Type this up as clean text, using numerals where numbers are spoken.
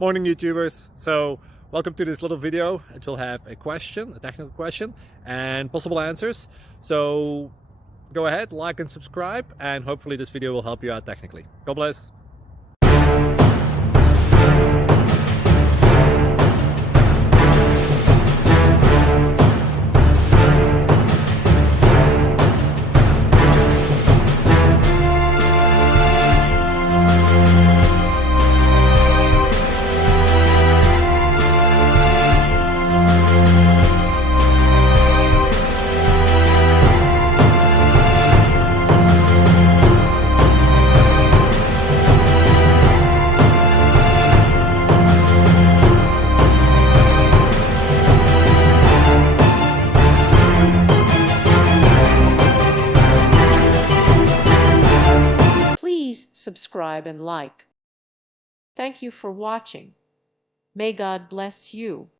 Morning, YouTubers. So welcome to this little video. It will have a question, a technical question, and possible answers. So go ahead, like and subscribe, and hopefully this video will help you out technically. God bless. Please subscribe and like. Thank you for watching. May God bless you.